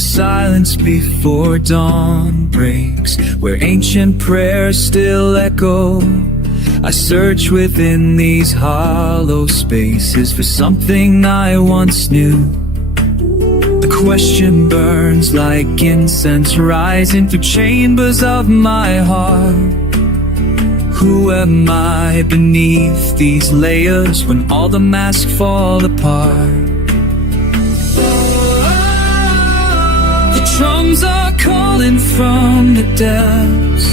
silence before dawn breaks, where ancient prayers still echo, I search within these hollow spaces for something I once knew. The question burns like incense rising through chambers of my heart. Who am I beneath these layers when all the masks fall apart? The drums are calling from the depths,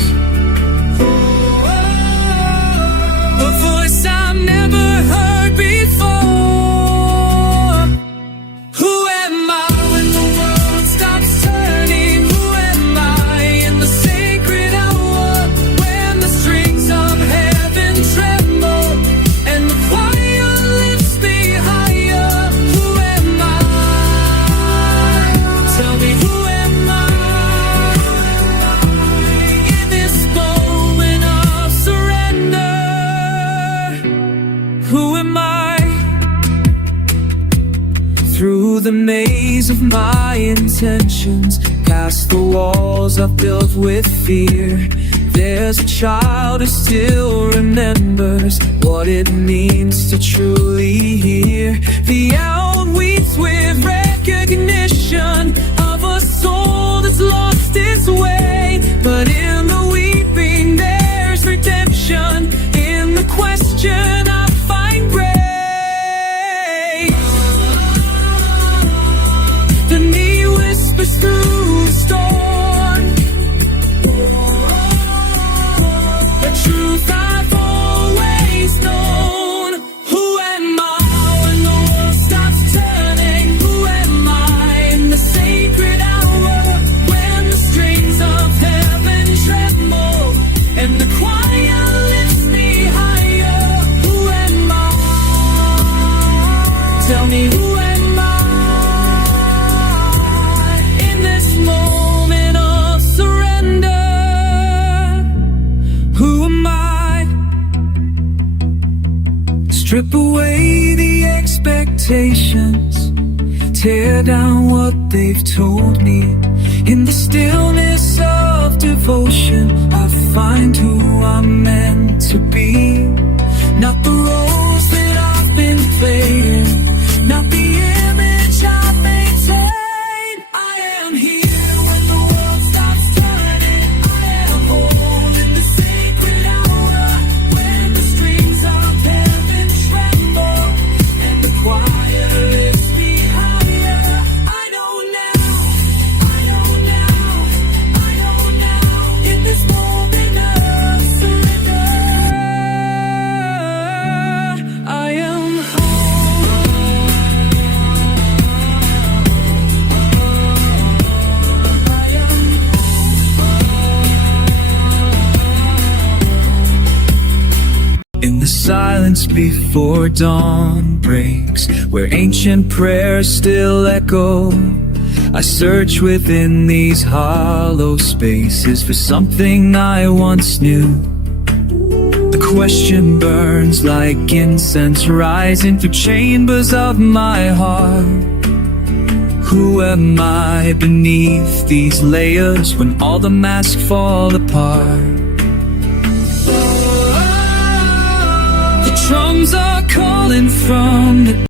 a voice I've never heard before. Who am I when the world stops turning? Who am I in the sacred hour, when the strings of heaven tremble and the choir lifts me higher? Who am I? Tell me, who am I in this moment of surrender? Who am I? Through the maze of my intentions, past the walls I've built with fear, there's a child who still remembers what it means to truly hear. The outweeds with recognition of a soul that's lost its way, but in the weeping there's redemption. In the question I find grace. The knee whispers through the storm, the truth I've always known. Who am I when the world stops turning? Who am I in the sacred hour, when the strings of heaven tremble and the choir lifts me higher? Who am I? Tell me, who am I in this moment of surrender? Who am I? Strip away the expectations, tear down what they've told me. In the stillness of devotion, I find who I'm meant to be. Not the roles that I've been playing, not the image I've maintained. I am here when the world stops turning. I am whole in the sacred hour, when the strings of heaven tremble and the choir lifts me higher. I know now, I know now, I know now, in this moment of surrender, I am in the silence before dawn breaks, where ancient prayers still echo, I search within these hollow spaces for something I once knew. The question burns like incense rising through chambers of my heart. Who am I beneath these layers when all the masks fall apart? The drums are calling from the